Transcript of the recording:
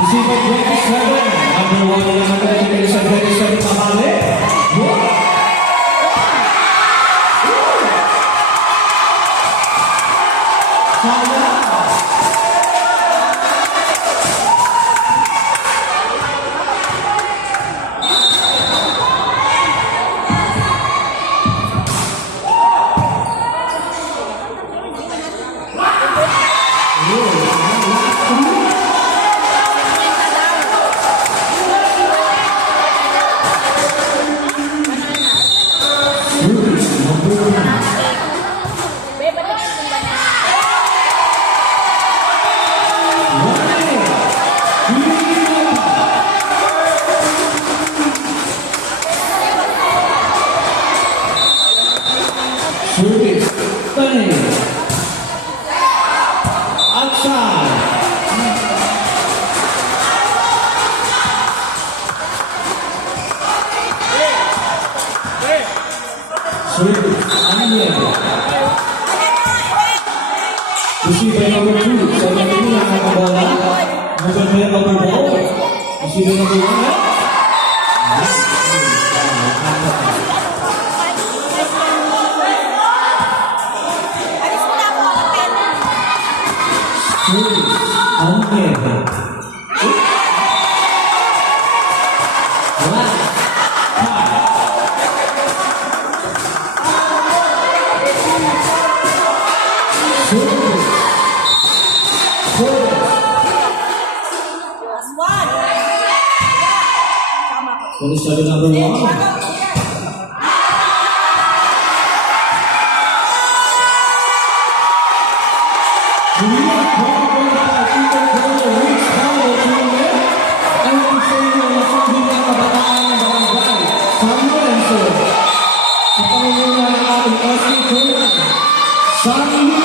Receiver 27, number 1 na natin sa 27 na mali. Service, Tani, outside. Service, Aniel. Receiver number 2, sa natin yung nakabola. Number 4. Receiver number 1. What is number 1?